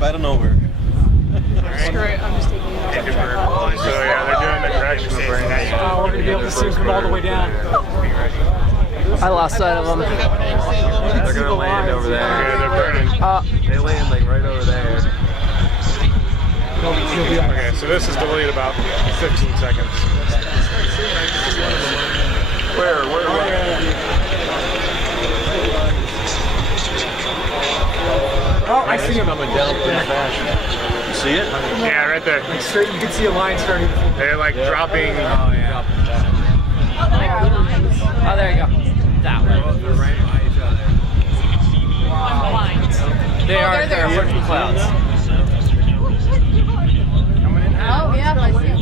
up out of nowhere. Screw it, I'm just taking it. So yeah, they're doing the correction right now. We're going to be able to see them come all the way down. I lost sight of them. They're gonna land over there. Yeah, they're burning. They land like right over there. Okay, so this is delayed about 15 seconds. Where? Oh, I see him. Coming down pretty fast. You see it? Yeah, right there. Like straight, you can see a line starting. They're like dropping. Oh, yeah. Oh, there you go. That way. They're right by each other. They are. They're working clouds. Coming in. Oh, yeah, I see them.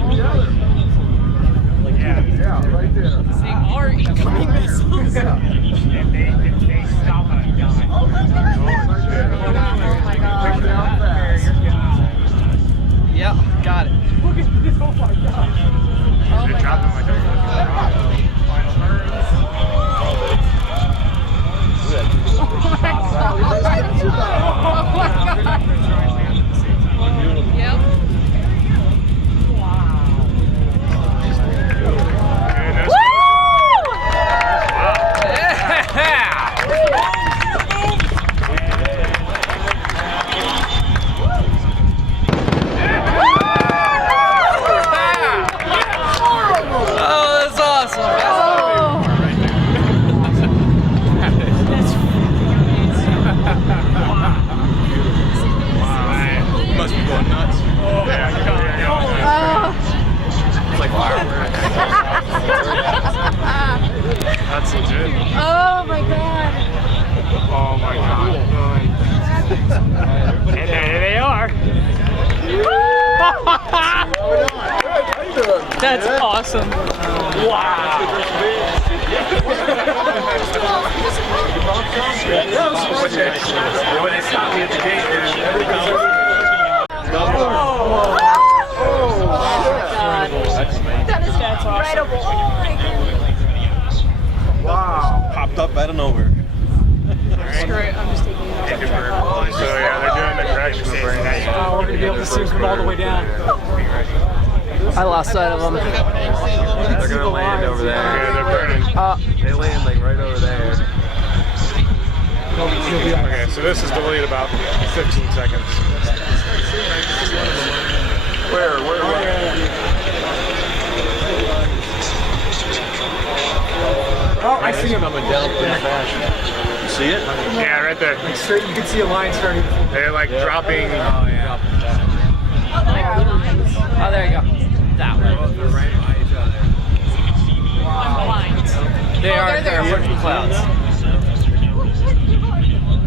Yeah, right there. They are incoming missiles. They stop and die. Oh my god. Yep, got it. Look at this, oh my god. They're dropping like a rock. Yep. Must be going nuts. It's like fireworks. That's legit. Oh my god. Oh my god. And there they are. That's awesome. Wow. When they stop me at the gate, That is incredible. Oh my goodness. wow. Popped up out of nowhere. Screw it, I'm just taking it. So yeah, they're doing the correction right now. We're going to be able to see them come all the way down. I lost sight of them. They're gonna land over there. Yeah, they're burning. They land like right over there. Okay, so this is delayed about 15 seconds. Where? Oh, I see him. Coming down pretty fast. You see it? Yeah, right there. Like straight, you can see a line starting. They're like dropping. Oh, yeah. Oh, there you go. That way. They're right by each other. They are. They're working clouds.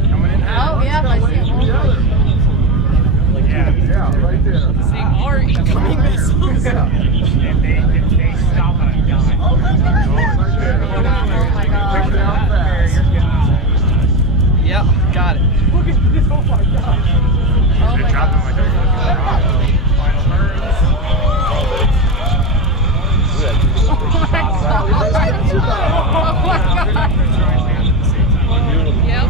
Coming in. Oh, yeah, I see them. Yeah, right there. They are incoming missiles. And they stop and die. Oh my god. Yep, got it. Look at this, oh my god. They're dropping like a rock. Yep.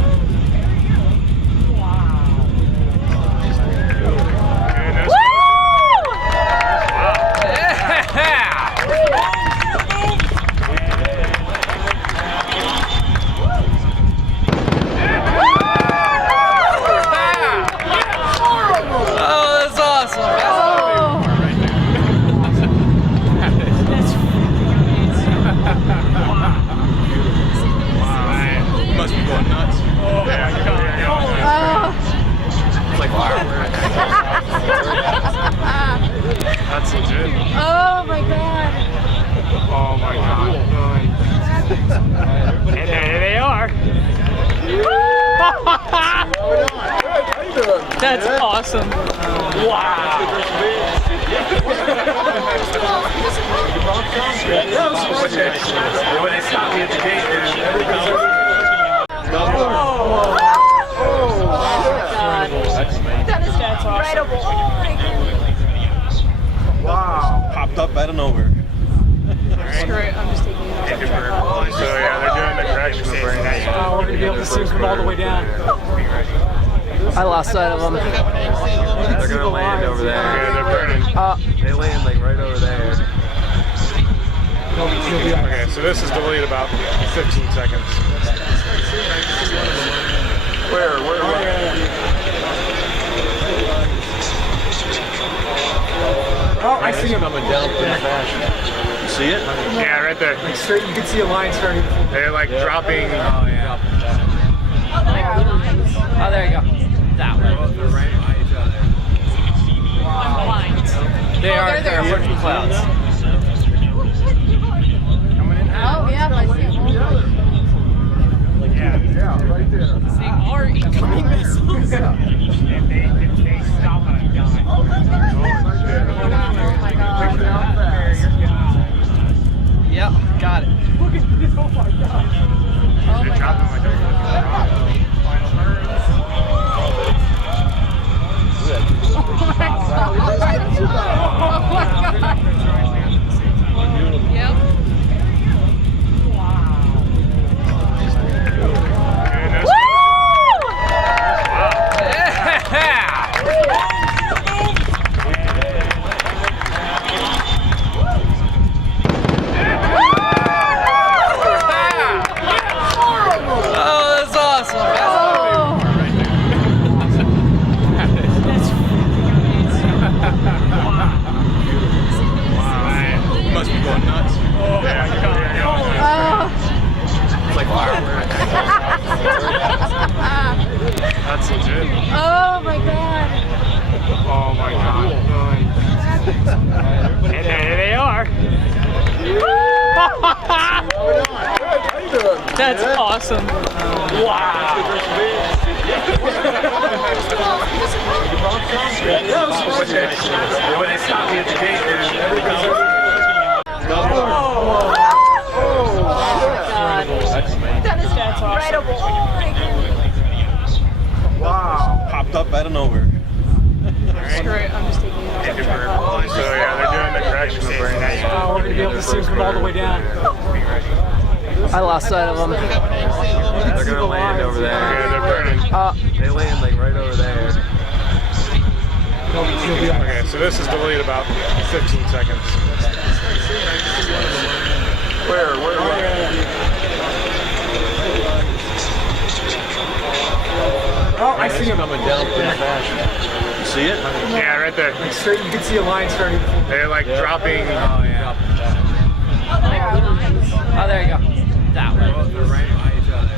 Must be going nuts. It's like fireworks. That's legit. Oh my god. Oh my god. And there they are. That's awesome. Wow. When they stop me at the gate, Oh god. That is incredible. Oh my goodness. wow. Popped up out of nowhere. Screw it, I'm just taking it. So yeah, they're doing the correction right now. We're going to be able to see them come all the way down. I lost sight of them. They're gonna land over there. Yeah, they're burning. They land like right over there. Okay, so this is delayed about 15 seconds. Where? Oh, I see him. Coming down pretty fast. You see it? Yeah, right there. Like straight, you can see a line starting. They're like dropping. Oh yeah. Oh, there you go. That way. They're right by each other. They are there. Working clouds. Oh, yeah, I see him. Yeah, right there. They are incoming missiles. Yeah. Oh my god. Yep, got it. Look at this. Oh my god. Oh my god. Yep. Oh, that's awesome. You must be going nuts. It's like fireworks. That's legit. Oh my god. Oh my god. And there they are. That's awesome. Wow. When they stop me at the gate, Oh my god. That is incredible. Oh my god. wow. Popped up out of nowhere. Screw it, I'm just taking it off. So yeah, they're doing the correction of right now. Oh, we're gonna be able to see him come all the way down. I lost sight of them. They're gonna land over there. Yeah, they're burning. They land like right over there. Okay, so this is delayed about 15 seconds. Where? Oh, I see him. Coming down pretty fast. You see it? Yeah, right there. Like straight, you can see a line starting. They're like dropping. Oh yeah. Oh, there you go. That way. They're right by each other.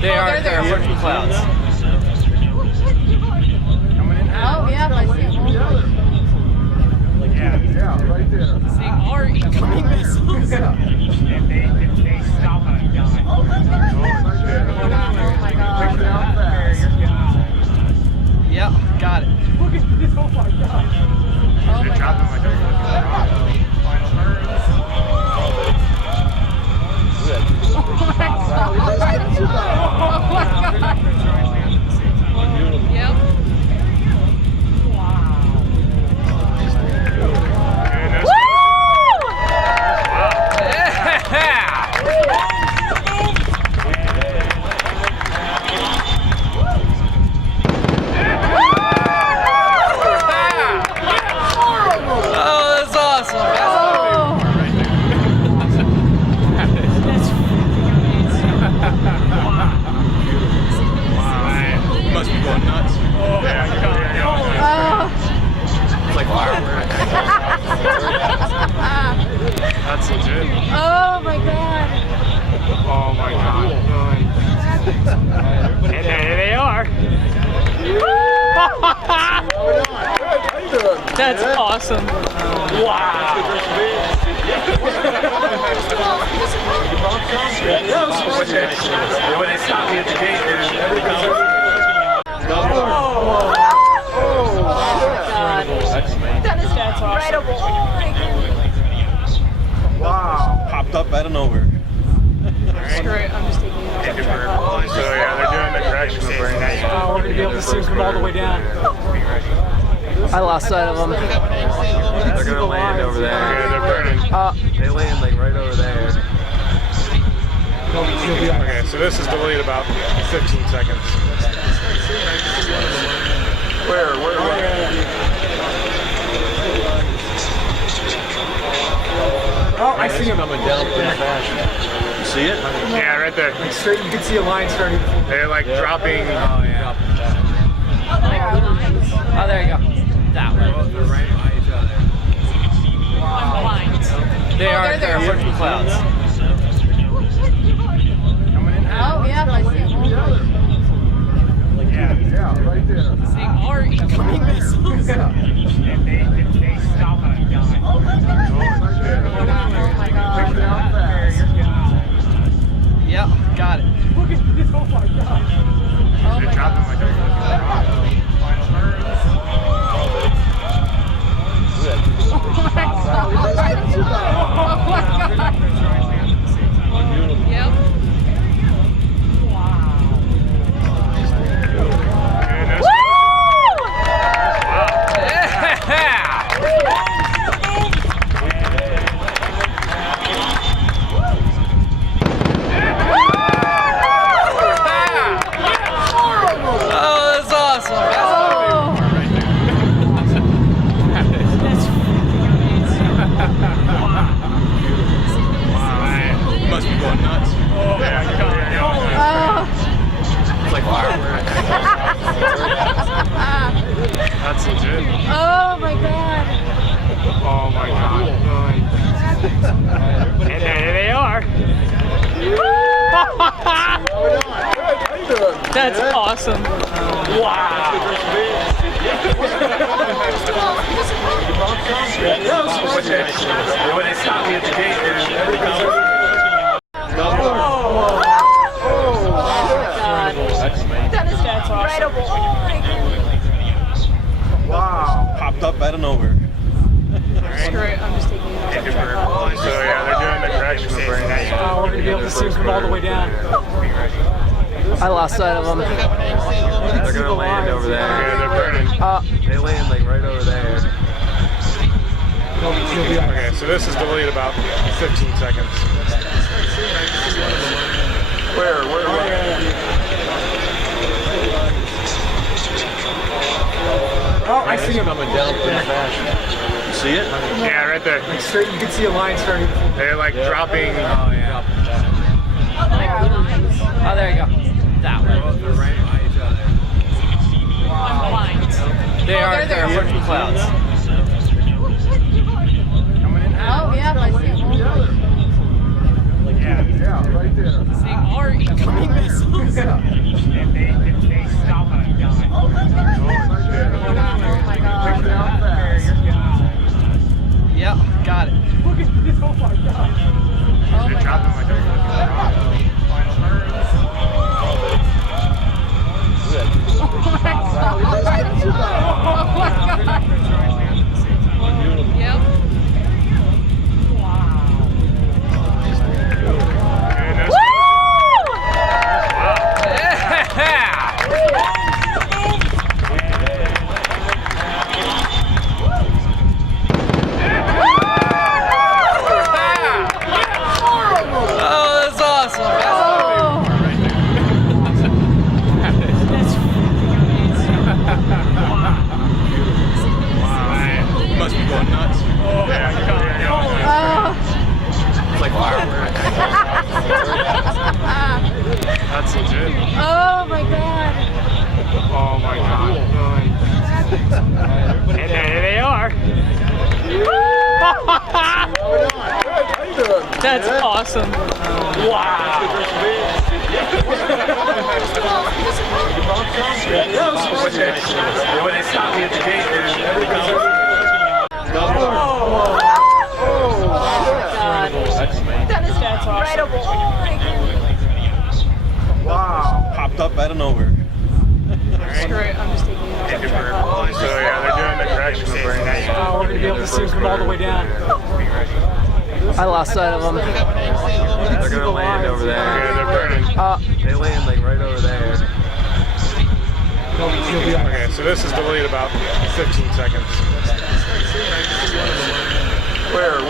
They are there. Working clouds. Oh, yeah, I see him. Yeah, right there. They are incoming missiles. Oh my god. Yep, got it. Look at this. Oh my god. Oh my god. Yep. Oh, that's awesome. You must be going nuts. It's like fireworks. That's legit. Oh my god. Oh my god. And there they are. That's awesome. Wow. When they stop me at the gate, Oh my god. That is incredible. Oh my god. wow. Popped up out of nowhere. Screw it, I'm just taking it off. So yeah, they're doing the correction of right now. Oh, we're gonna be able to see him come all the way down. I lost sight of them. They're gonna land over there. Yeah, they're burning. They land like right over there. Okay, so this is delayed about 15 seconds. Where? Oh, I see him. Coming down pretty fast. You see it? Yeah, right there. Like straight, you can see a line starting. They're like dropping. Oh, yeah. Oh, there you go. That way. They're right by each other. They are. They're approaching clouds. Oh, yeah, I see him. Yeah, right there. They are incoming missiles. Oh my god. Yep, got it. Look at this. Oh my god. Oh my god. Yep. Oh, that's awesome. Must be going nuts. It's like fireworks. That's legit. Oh my god. Oh my god. And there they are. That's awesome. When they stop me at the gate, That is incredible. Oh my goodness. wow, popped up out of nowhere. Screw it, I'm just taking it. So yeah, they're doing the correction of brain. Oh, we're gonna be able to see him come all the way down. I lost sight of them. They're gonna land over there. Yeah, they're burning. They land like right over there. Okay, so this is delayed about 15 seconds. Where? Oh, I see him. Coming down pretty fast. You see it? Yeah, right there. Like straight, you can see a line starting. They're like dropping. Oh, yeah. Oh, there you go. That way. They're right by each other. They are. They're approaching clouds. Oh, yeah, I see him. Yeah, right there. They are incoming missiles. Oh my god. Yep, got it. Look at this. Oh my god. Oh my god. Yep. Oh, that's awesome. Must be going nuts. It's like fireworks. That's legit. Oh my god. Oh my god. And there they are. That's awesome. When they stop me at the gate, That is incredible. Oh my goodness. wow, popped up out of nowhere. Screw it, I'm just taking it. So yeah, they're doing the correction of brain. Oh, we're gonna be able to see him come all the way down. I lost sight of them. They're gonna land over there. Yeah, they're burning. They land like right over there. Okay, so this is delayed about 15 seconds. Where?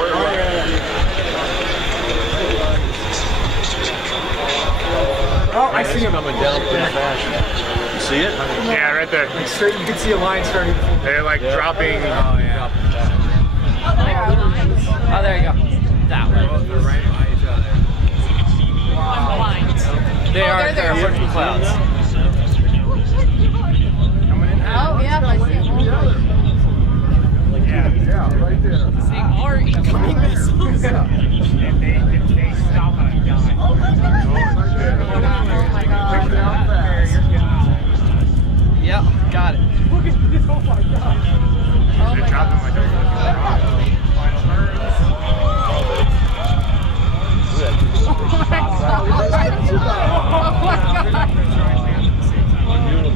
I see him. Coming down pretty fast. You see it? Yeah, right there. Like straight, you can see a line starting. They're like dropping. Oh yeah. Oh, there you go. That way. They're right by each other. They are. They're approaching clouds. Oh, yeah, I see him. Yeah, right there. Seeing our incoming missiles. Oh my god. Yep, got it. Oh my god.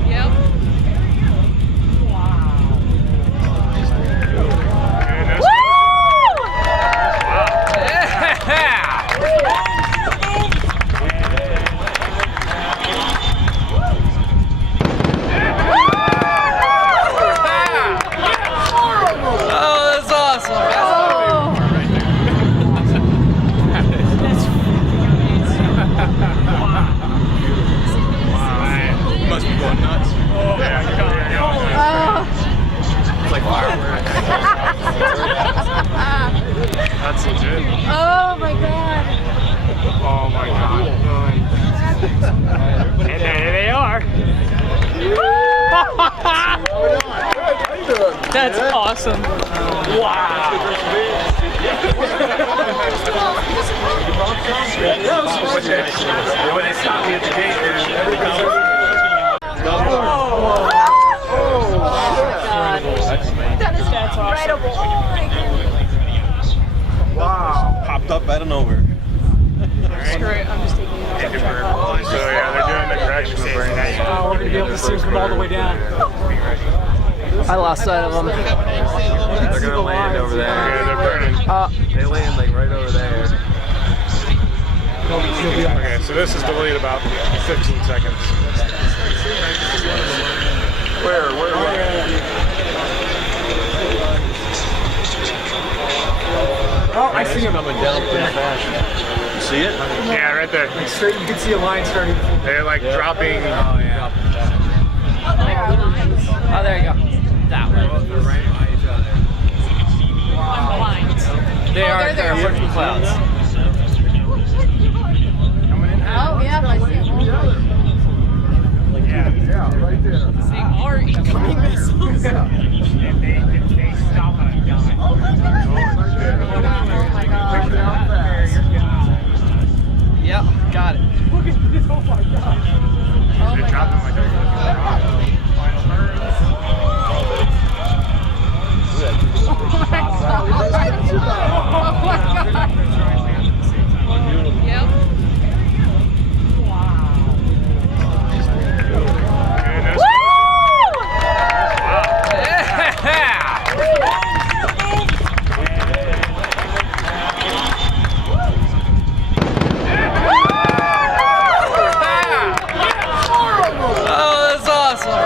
Yep. Oh, that's awesome. Must be going nuts. It's like fireworks. That's legit. Oh my god. Oh my god. And there they are. That's awesome. When they stop me at the gate, That is incredible. Oh my goodness. wow. Popped up out of nowhere. Screw it, I'm just taking it off. So yeah, they're doing the correction very nice. We're going to be able to see him come all the way down. I lost sight of them. They're gonna land over there. Yeah, they're burning. They land like right over there. Okay, so this is delayed about 15 seconds. Where? Oh, I see him. Coming down pretty fast. You see it? Yeah, right there. Like straight, you can see a line starting. They're like dropping. Oh yeah. Oh, there you go. That way. They're right by each other. They are. They're approaching clouds. Oh, yeah, I see him. Yeah, right there. Seeing our incoming missiles. Oh my god. Yep, got it. Oh my god. Yep. Oh, that's awesome.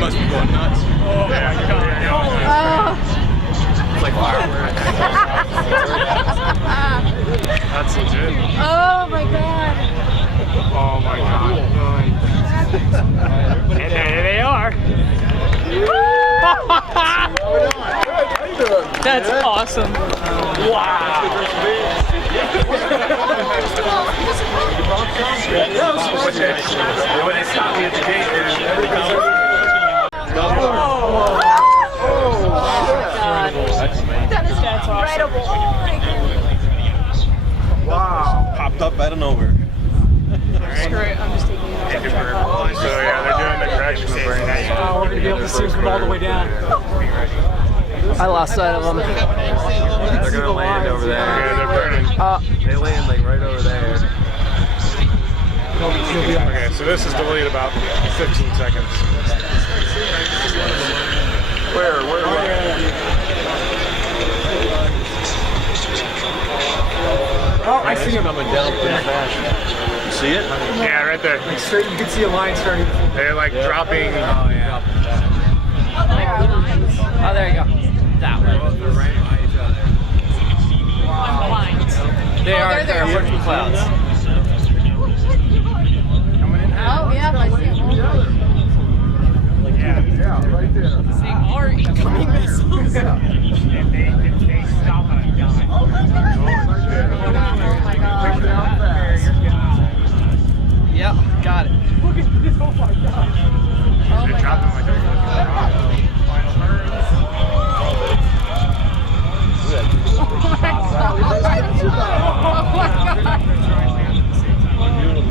Must be going nuts. It's like fireworks. That's legit. Oh my god. Oh my god. And there they are. That's awesome. When they stop me at the gate, That is incredible. Oh my goodness. wow. Popped up out of nowhere. Screw it, I'm just taking it off. So yeah, they're doing the correction very nice. We're going to be able to see him come all the way down. I lost sight of them. They're gonna land over there. Yeah, they're burning. They land like right over there. Okay, so this is delayed about 15 seconds. Where? Oh, I see him. Coming down pretty fast. You see it? Yeah, right there. Like straight, you can see a line starting. They're like dropping. Oh yeah. Oh, there you go. that way. They're right by each other. I'm blind. They are. they're there. They're working clouds. Oh, yeah, I see them. Yeah, right there. They are incoming missiles. Yeah. Oh my god. Yep, got it. Look at this. Oh my god. Oh my god.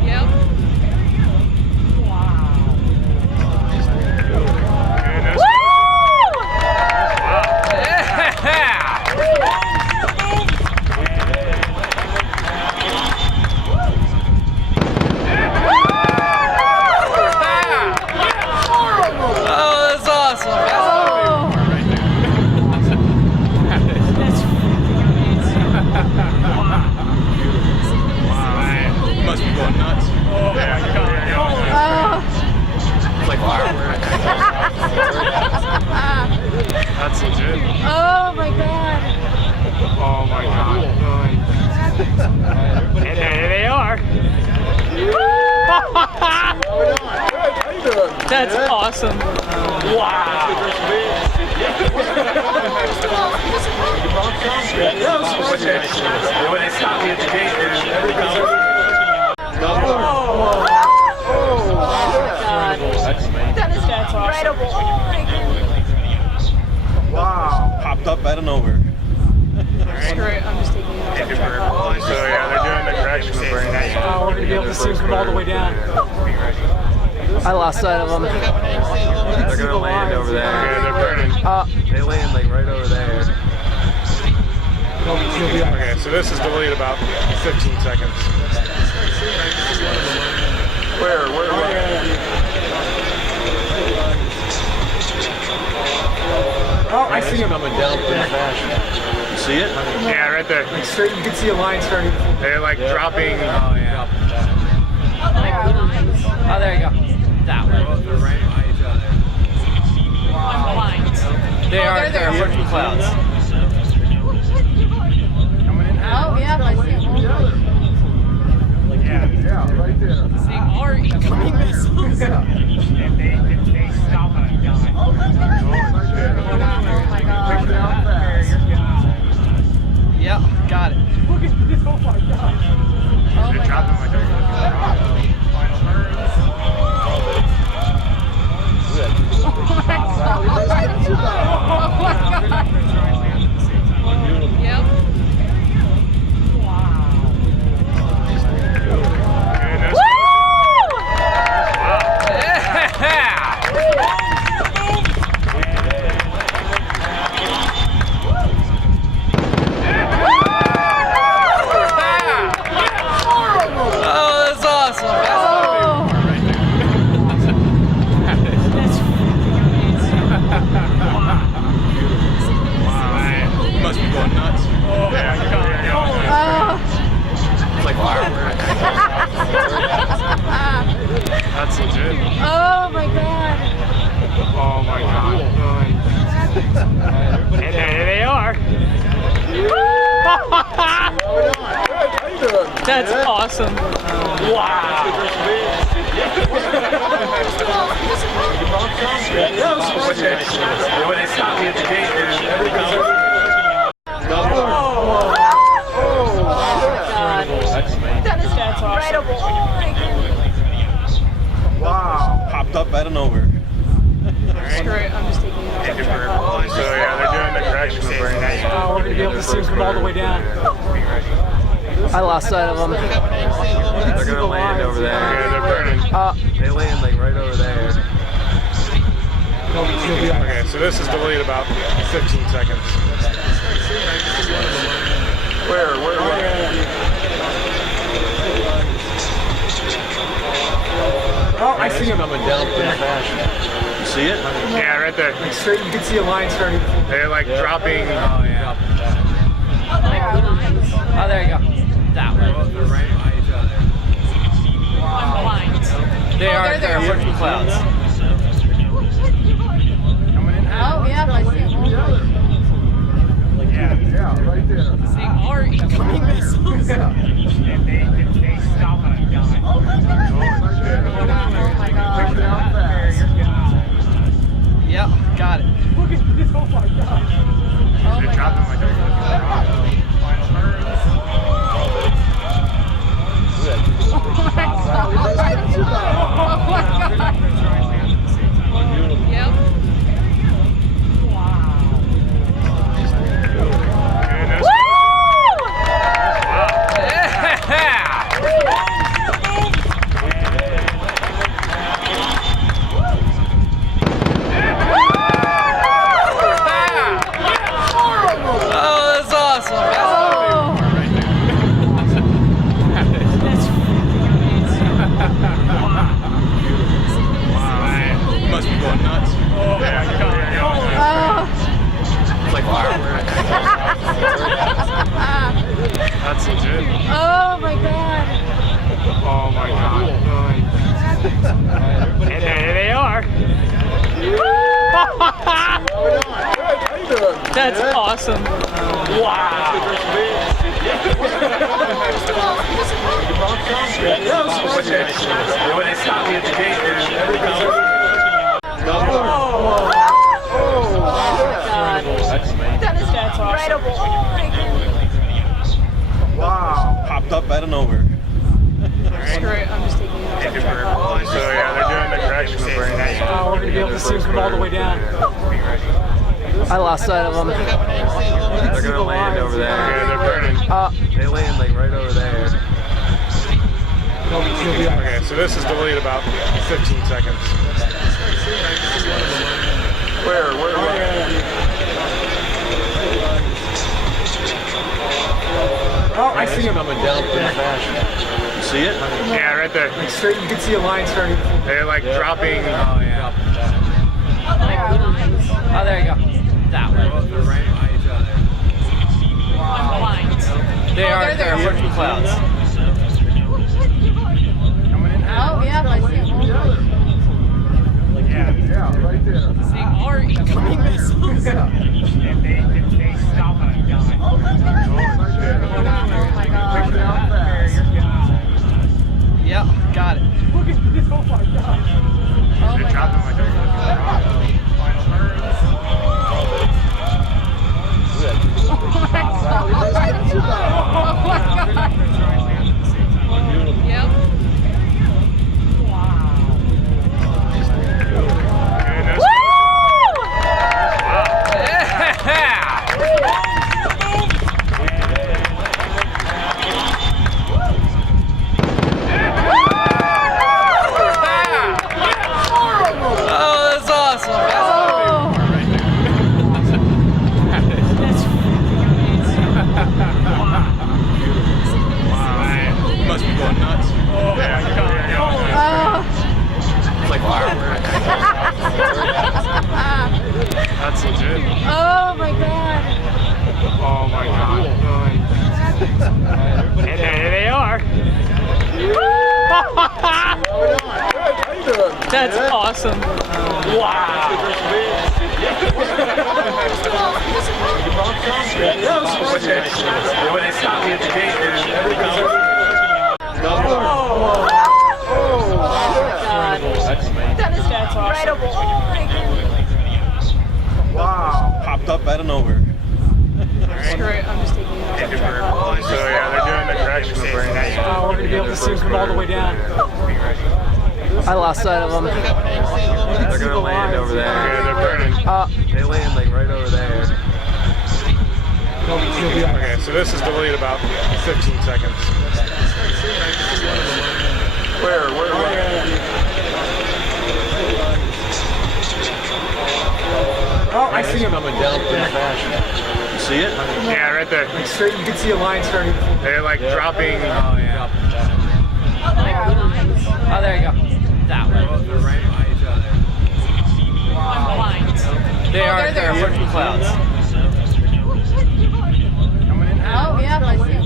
Yep. Oh, that's awesome. Must be going nuts. It's like fireworks. That's legit. Oh my god. Oh my god. And there they are. That's awesome. When they stop me at the gate, That is incredible. Oh my god. wow. Popped up out of nowhere. Screw it, I'm just taking it off. So yeah, they're doing the correction of brain. Oh, we're gonna be able to see them come all the way down. I lost sight of them. They're gonna land over there. Yeah, they're burning. They land like right over there. Okay, so this is delayed about 15 seconds. Where? Oh, I see them. Coming down pretty fast. You see it? Yeah, right there. Like straight, you can see a line starting. They're like dropping. Oh yeah. Oh, there you go. That way. They're right by each other. I'm blind. They are. they're there. They're working clouds. Oh, yeah, I see them. Yeah, right there. They are incoming missiles. Yeah. Oh my god. Yep, got it. Look at this. Oh my god. Oh my god. Yep. Oh, that's awesome. Must be going nuts. It's like fireworks. That's legit. Oh my god. Oh my god. And there they are. That's awesome. When they stop me at the gate, That is incredible. Oh my god. wow. Popped up out of nowhere. Screw it, I'm just taking it off. So yeah, they're doing the correction of brain. Oh, we're gonna be able to see them come all the way down. I lost sight of them. They're gonna land over there. Yeah, they're burning. They land like right over there. Okay, so this is delayed about 15 seconds. Where? Oh, I see them. Coming down pretty fast. You see it? Yeah, right there. Like straight, you can see a line starting. They're like dropping. Oh yeah. Oh, there you go. That way. They're right by each other. I'm blind. They are. they're there. They're working clouds. Oh, yeah, I see them. there. Seeing our incoming missiles. Yeah. Yep, got it. Look at this. Oh my god. They're dropping like a Yep. Oh, that's awesome. must be going nuts. It's like fireworks. That's legit. Oh my god. Oh my god. And there they are. That's awesome. When they stopped me at the gate, That is incredible. Oh my goodness. wow. Popped up out of nowhere. Screw it, I'm just taking it. So yeah, they're doing the correctional burn. Oh, we're gonna be able to see him come all the way down. I lost sight of them. They're gonna land over there. Yeah, they're burning. They land like right over there. Okay, so this is delayed about 15 seconds. Where? Oh, I see him. Coming down pretty fast. You see it? Yeah, right there. Like straight, you can see a line starting. They're like dropping. Oh yeah. Oh, there you go. That way. They're right by each other. They are. They're working clouds. Oh, yeah, I see him. Yeah, right there. Seeing our incoming missiles. Yep, got it. Look at this. Oh my god. They're dropping like Yep. Oh, that's awesome. must be going nuts. It's like fireworks. That's legit. Oh my god. Oh my god. And there they are. That's awesome. When they stopped me at the gate, That is incredible. Oh my goodness. wow. Popped up out of nowhere. Screw it, I'm just taking it. So yeah, they're doing the correctional burn. Oh, we're gonna be able to see him come all the way down. I lost sight of them. They're gonna land over there. Yeah, they're burning. They land like right over there. Okay, so this is delayed about 15 seconds. Where? Oh, I see him. Coming down pretty fast. You see it? Yeah, right there. Like straight, you can see a line starting. They're like dropping. Oh yeah. Oh, there you go. That way. They're right by each other. They are. They're working clouds. Oh, yeah, I see him.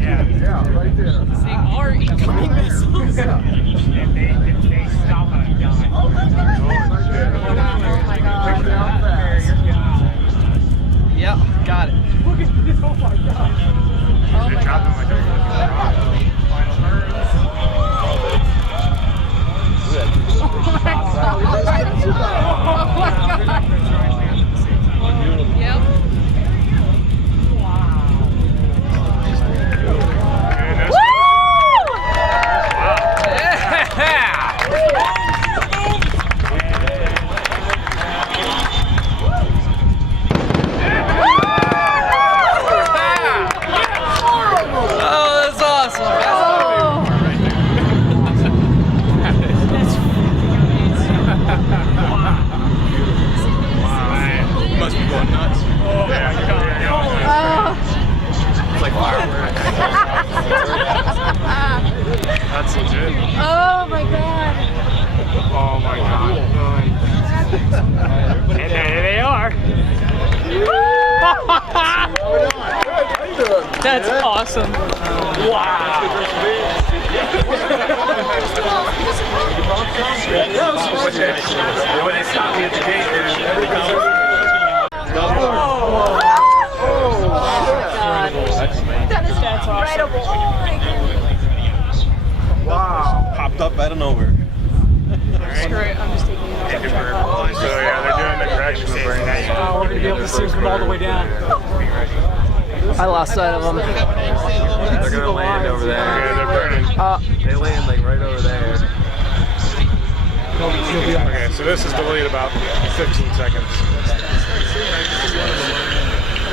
Yeah, right there. Seeing our incoming missiles. Yep, got it. awesome. Wow. When they stopped me at the gate, That is incredible. Oh my wow, popped up out of nowhere. Screw it, I'm just taking it off. So yeah, they're doing the correction right now. Oh, we're gonna be able to see him come all the way down. I lost sight of them. They're gonna land over there. Yeah, they're burning. They land like right over there. Okay, so this is delayed about 15 seconds.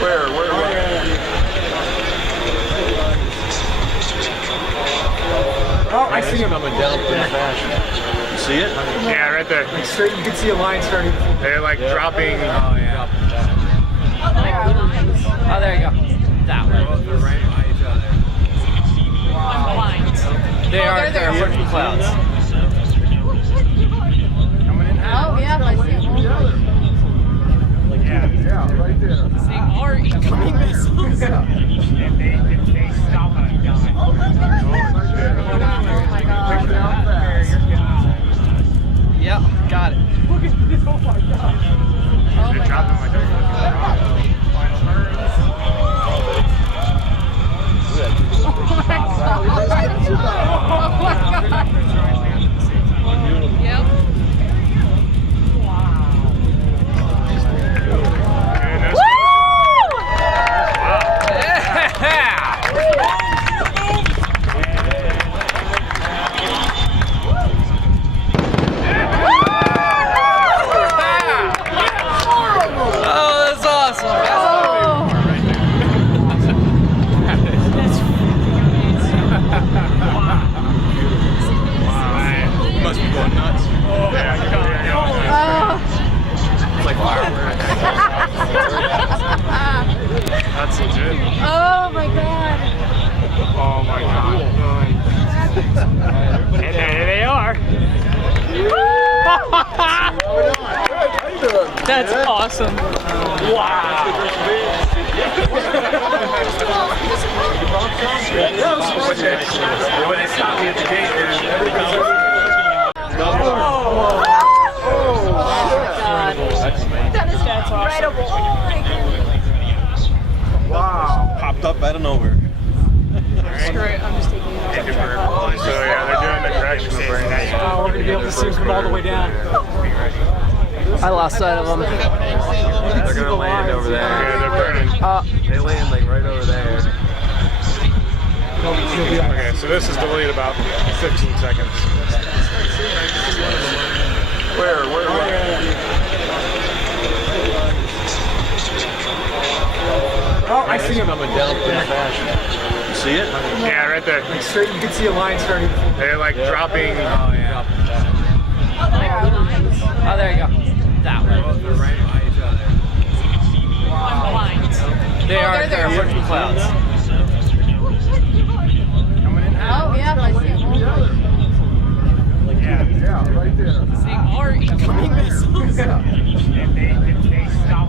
Where? Oh, I see him. Coming down pretty fast. You see it? Yeah, right there. Like straight, you can see a line starting. They're like dropping. Oh yeah. Oh, there you go. That way. They're right by each other. I'm blind. They are there. Working clouds. Oh, yeah, I see him. Yeah, right there. Seeing our incoming missiles. They stop and die. Oh my god. Yep, got it. Look at this, oh my god. Oh my They're dropping god. like they're Yep. Oh, that's awesome. must be going nuts. It's like fireworks. That's legit. Oh my god. Oh my god. And there they are. That's awesome. Wow. When they stopped me at the gate, That is incredible. Oh my god. wow, popped up out of nowhere. Screw it, I'm just taking it off. So yeah, they're doing the correction right now. Oh, we're gonna be able to see him come all the way down. I lost sight of them. They're gonna land over there. Yeah, they're burning. They land like right over there. Okay, so this is delayed about 15 seconds. Where? Oh, I see him. Coming down pretty fast. You see it? Yeah, right there. Like straight, you can see a line starting. They're like dropping. Oh yeah. Oh, there you go. That way. They're right by each other. I'm blind. They are there. Working clouds. Oh, yeah, I see him. Yeah, right there. Seeing our incoming missiles. They stop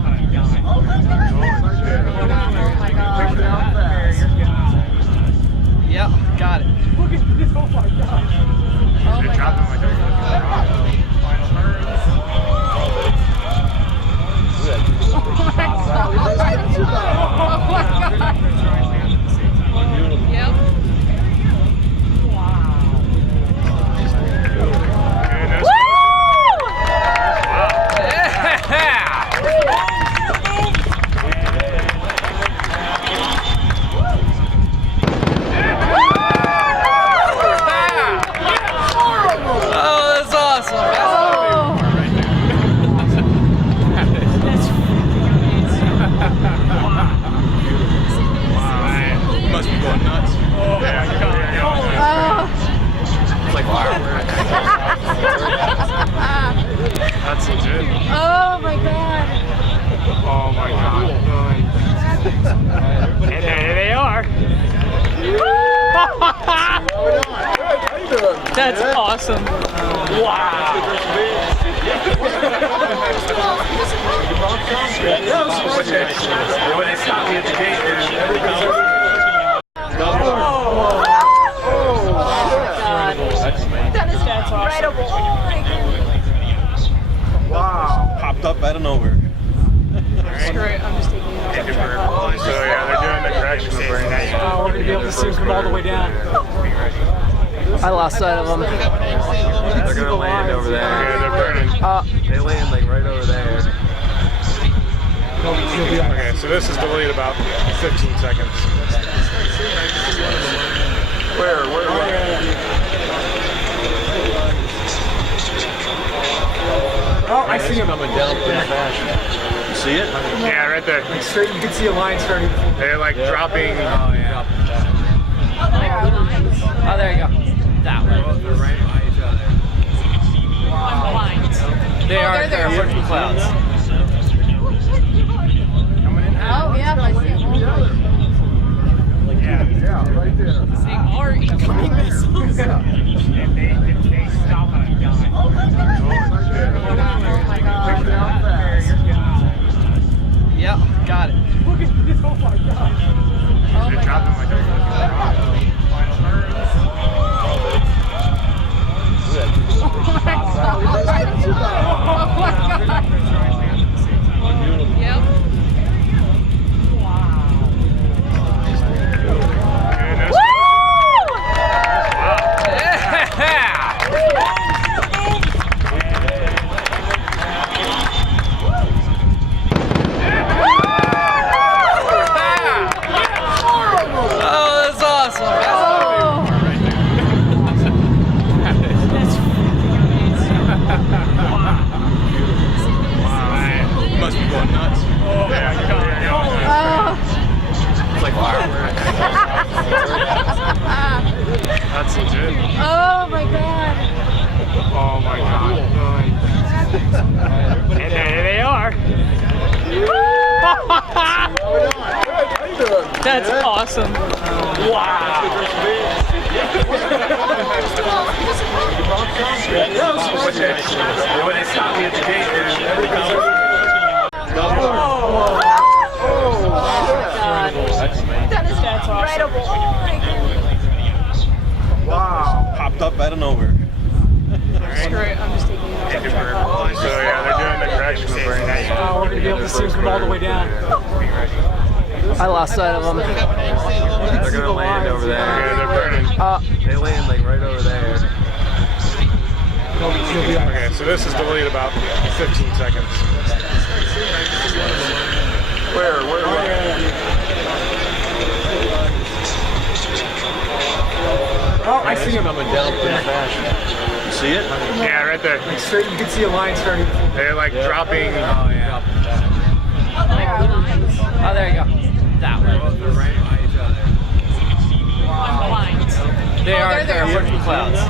and die. Oh my god. Yep, got it. Look at this, oh my god. Oh my They're dropping god. like they're Yep. Oh, that's awesome. must be going nuts. It's like fireworks. That's legit. Oh my god. Oh my god. And there they are. That's awesome. Wow. When they stopped me at the gate, Wow. Popped up out of nowhere. Screw it, I'm just taking it. So yeah, they're doing the correctional burn. Oh, we're gonna be able to see him come all the way down. I lost sight of them. They're gonna land over there. Yeah, they're burning. They land like right over there. Okay, so this is delayed about 15 seconds. Where? Oh, I see him. Coming down pretty fast. You see it? Yeah, right there. Like straight, you can see a line starting. They're like dropping. Oh yeah. Oh, there you go. That way. They're right by each other. They are, they're working clouds. Oh, yeah, I see him. Yeah, right there. They are incoming missiles. Oh my god. Yep, got it. Look at this. Oh my god. Oh my god. Yep. Oh, that's awesome. Must be going nuts. It's like fireworks. That's legit. Oh my god. Oh my god. And there they are. That's awesome. When they stop me at the gate, That is incredible. Oh my god. Wow. popped up out of nowhere. Screw it, I'm just taking it. So yeah, they're doing the correctional burn. Oh, we're gonna be able to see him come all the way down. I lost sight of them. They're gonna land over there. Yeah, they're burning. They land like right over there. Okay, so this is delayed about 15 seconds. Where? Oh, I see him. Coming down pretty fast. You see it? Yeah, right there. Like straight, you can see a line starting. They're like dropping. Oh yeah. Oh, there you go. That way. They're right by each other. They are, they're working clouds.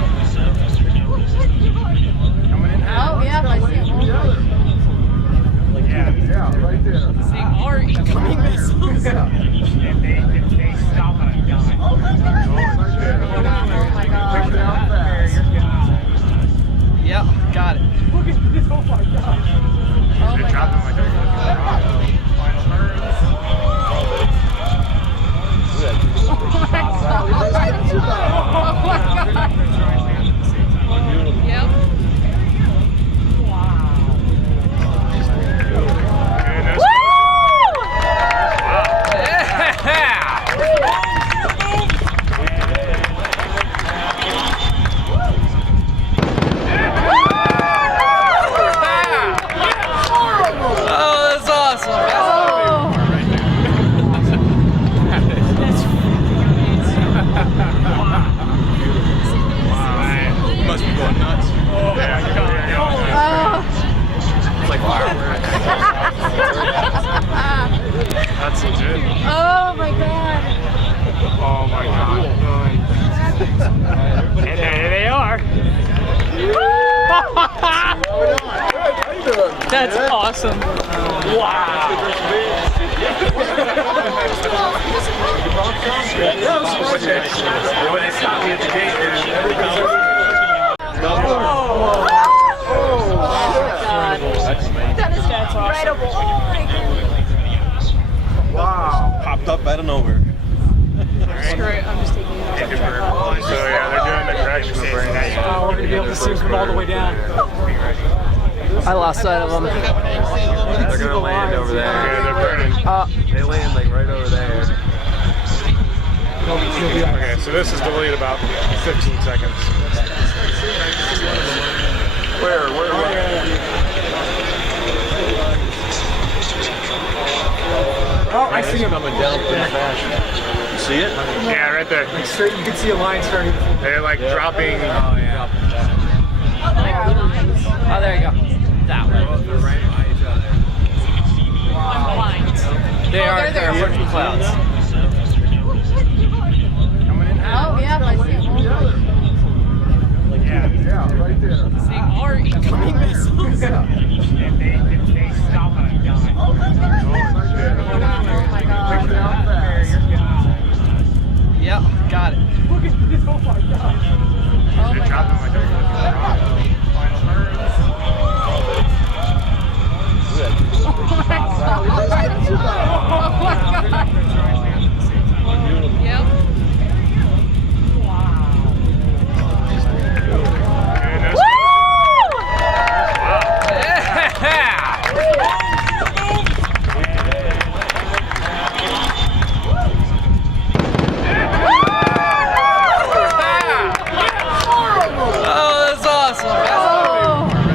Oh, yeah, I see him. Yeah, right there. They are incoming missiles. Oh my god. Yep, got it. Look at this. Oh my god. Oh my god. Yep. Oh, that's awesome. Must be going nuts. It's like fireworks. That's legit. Oh my god. Oh my god. And there they are. That's awesome. When they stop me at the gate, That is incredible. Oh my god. Wow. popped up out of nowhere. Screw it, I'm just taking it. So yeah, they're doing the correctional burn. Oh, we're gonna be able to see him come all the way down. down. I lost sight of them. They're gonna land over there. Yeah, they're burning. They land like right over there. Okay, so this is delayed about 15 seconds. Where? Oh, I see him. Coming down pretty fast. You see it? Yeah, right there. Like straight, you can see a line starting. They're like dropping. Oh yeah. Oh, there you go. That way. They're right by each other. I'm blind. They are. they're there. They're working clouds. Oh, yeah, I see him. Yeah, right there. They are incoming missiles. Oh my god. Down fast. Yep, got it. Look at this. Oh my god. Oh my god. Yep. Oh, that's awesome.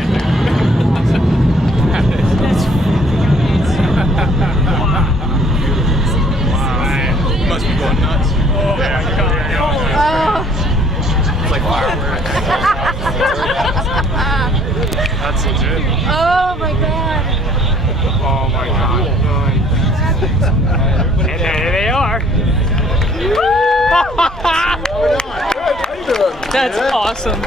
Must be going nuts. It's like fireworks. That's legit. Oh my god. Oh my god. And there they are. That's awesome.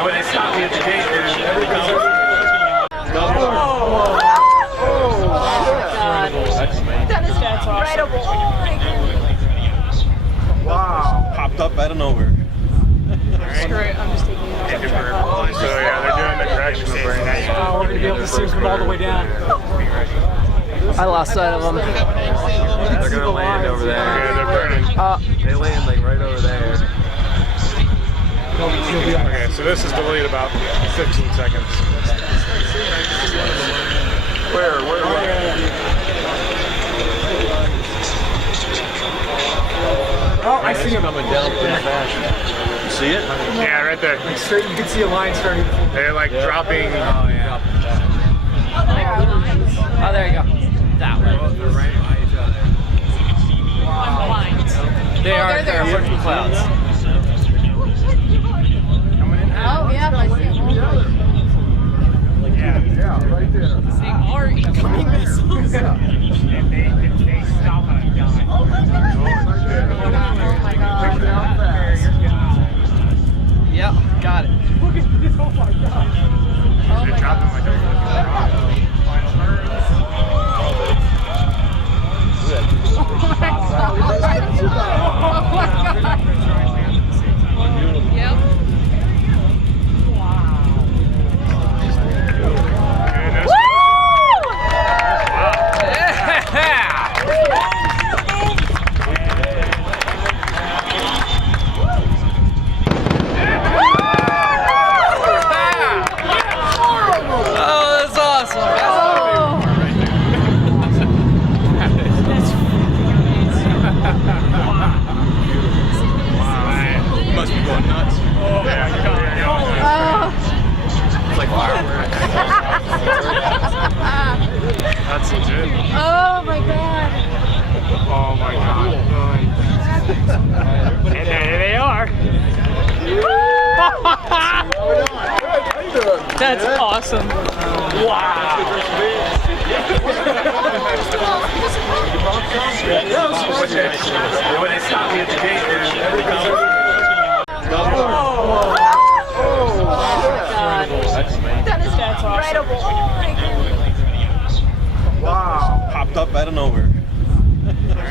When they stopped me at the gate, That is incredible. Oh my god. Wow. Popped up out of nowhere. Screw it, I'm just taking it. so yeah, they're doing the correctional burn. Oh, we're gonna be able to see him come all the way down. I lost sight of them. They're gonna land over there. Yeah, they're burning. They land like right over there. Okay, so this is delayed about 15 seconds. Where? Oh, I see him. Coming down pretty fast. You see it? Yeah, right there. Like straight, you can see a line starting. They're like dropping. Oh yeah. Oh, there you go. That way. They're right by each other. I'm blind. They are. they're there. They're working clouds. Oh, yeah, I see him. Yeah, right there. They are incoming missiles. Yeah. Oh my god. Down fast. Yep, got it. Look at this. Oh my god. Oh my god. Yep. Oh, that's awesome. Must be going nuts. It's like fireworks. That's legit. Oh my god. Oh my god. And there they are. That's awesome. When they stopped me at the gate, That is incredible. Oh my god. Wow. Popped up out of nowhere.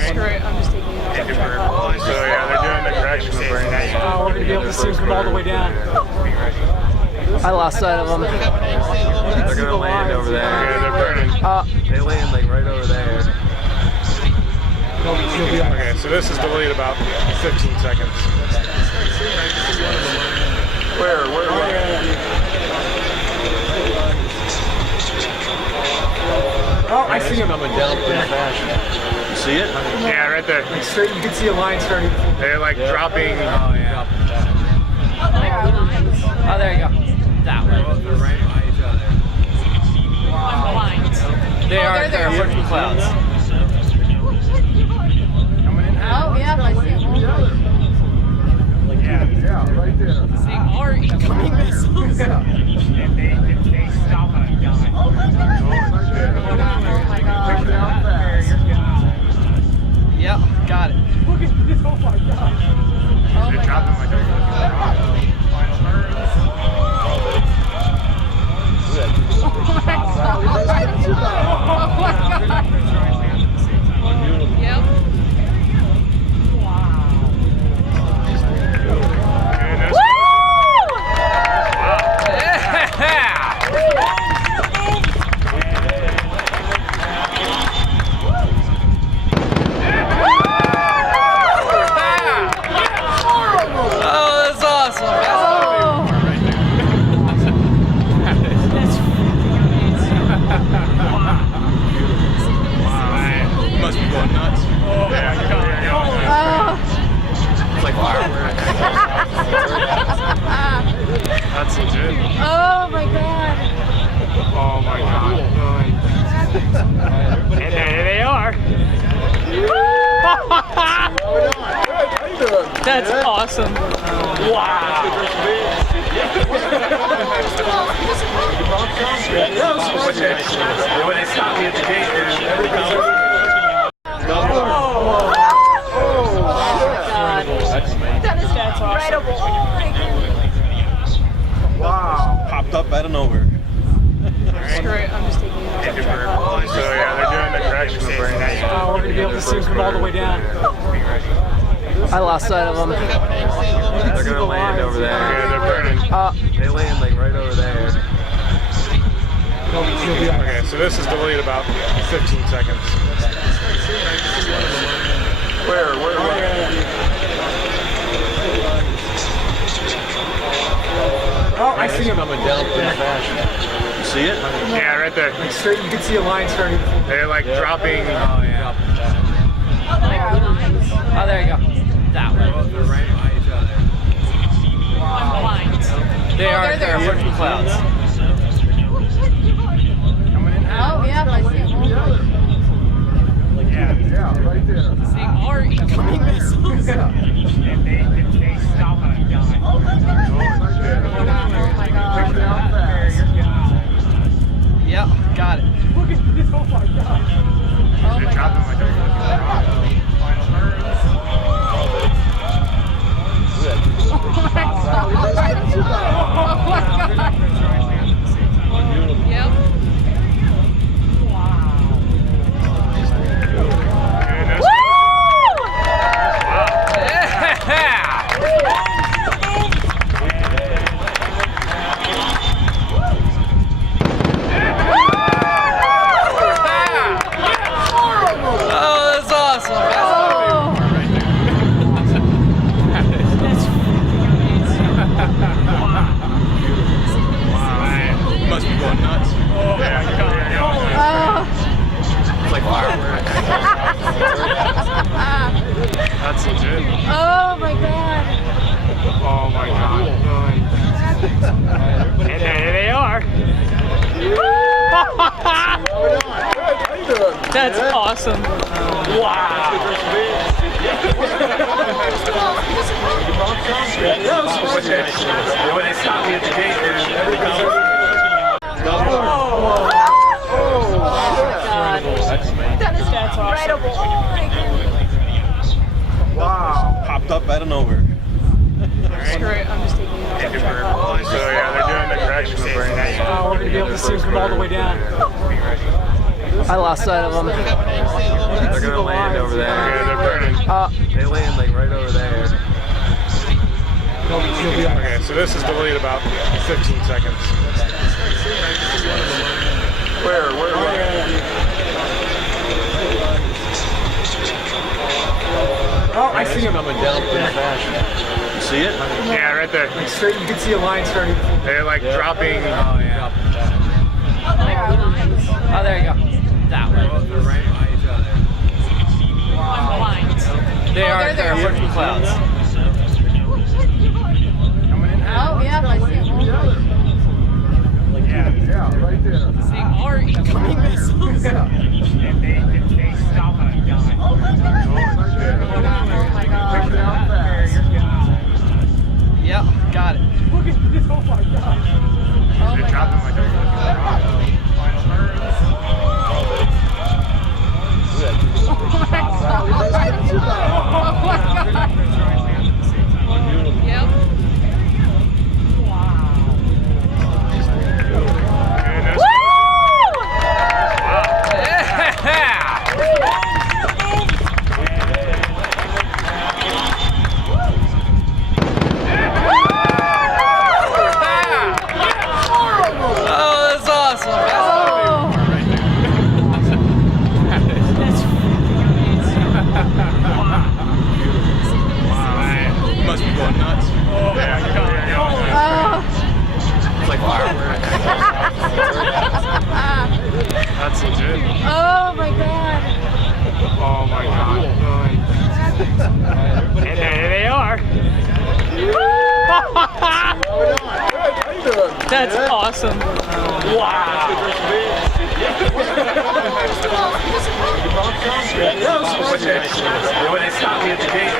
Screw it, I'm just taking it. so yeah, they're doing the correctional burn. Oh, we're gonna be able to see him come all the way down. I lost sight of them. They're gonna land over there. Yeah, they're burning. They land like right over there. Okay, so this is delayed about 15 seconds. Where? Oh, I see him. Coming down pretty fast. You see it? Yeah, right there. Like straight, you can see a line starting. They're like dropping. Oh, yeah. Oh, there you go. That one. They're right by each other. I'm blind. They are. They're working clouds. Oh, yeah, I see him. Yeah, right there. They are incoming missiles. Oh my god. Yep, got it. Look at this. Oh my god. Oh my god. Yep. Oh, that's awesome. Must be going nuts. It's like fireworks. That's legit. Oh my god. Oh my god. And there they are. That's awesome. When they stop me at the gate, That is incredible. Oh my god. Wow. Popped up out of nowhere. Screw it, I'm just taking it. so yeah, they're doing the correction right now. Oh, we're gonna be able to see him from all the way down. I lost sight of them. They're gonna land over Yeah, there. they're burning. They land like right over there. Okay, so this is delayed about 15 seconds. Where? Oh, I see him. Coming down pretty fast. You see it? Yeah, right there. Like straight, you can see a line starting. They're like dropping. Oh, yeah. Oh, there you go. That one. They're right by each other. I'm blind. They are. They're working clouds. Oh, yeah, I see him. Yeah, right there. They are incoming missiles. Oh my god. Yep, got it. Look at this. Oh my god. Oh my god. Yep. Oh, that's awesome. Must be going nuts. It's like fireworks. That's legit. Oh my god. Oh my god. And there they are. That's awesome. When they stop me at the gate, That is incredible. Oh my god. Wow. Popped up out of nowhere. Screw it, I'm just taking it. so yeah, they're doing the correction right now. Oh, we're gonna be able to see him from all the way down. I lost sight of them. They're gonna land over Yeah, there. they're burning. They land like right over there. Okay, so this is delayed about 15 seconds. Where? Oh, I see him. Coming down pretty fast. You see it? Yeah, right there. Like straight, you can see a line starting. They're like dropping. Oh yeah. Oh, there you go. That way. They're right by each other. I'm blind. They are. They're working clouds. Oh, yeah, I see him. Yeah, right there. They are incoming missiles. Oh my god. Yep, got it. Look at this. Oh my god. Oh my god. Yep. Oh, that's awesome. Must be going nuts. It's like fireworks. That's legit. Oh my god. Oh my god. And there they are. That's awesome. When they stopped me at the gate,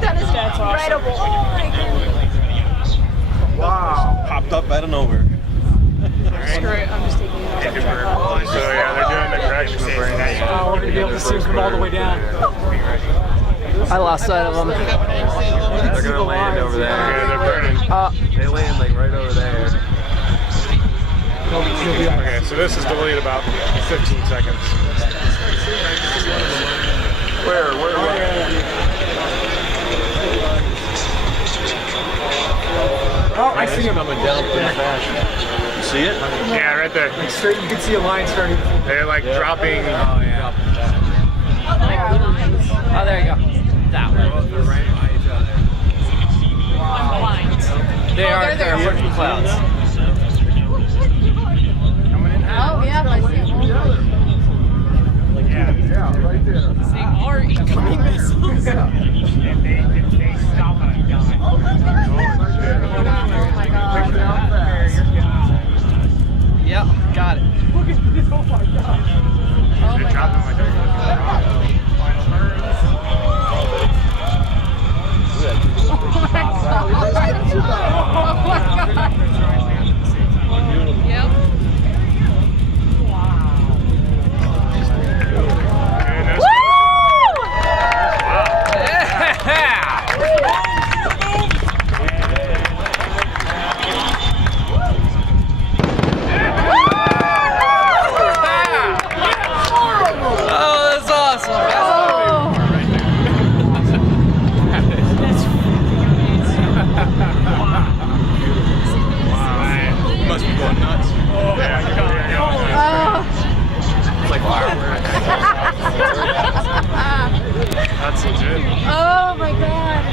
That is incredible. Oh my goodness. Popped up out of nowhere. Screw it, I'm just taking it off. so yeah, they're doing the correctional brain. Oh, we're gonna be able to see him come all the way down. I lost sight of them. They're gonna land over there. Yeah, they're burning. They land like right over there. Okay, so this is delayed about 15 seconds. Where? Oh, I see him. Coming down pretty fast. You see it? Yeah, right there. Like straight, you can see a line starting. They're like dropping. Oh yeah. Oh, there you go. That way. They're right by each other. I'm blind. They are. They're working clouds. Oh, yeah, I see him. Yeah, right there. They are incoming missiles. Oh my god. Yep, got it. Look at this. Oh my god. Oh my god. Yep. Oh, that's awesome. Must be going nuts. It's like fireworks. That's legit. Oh my god.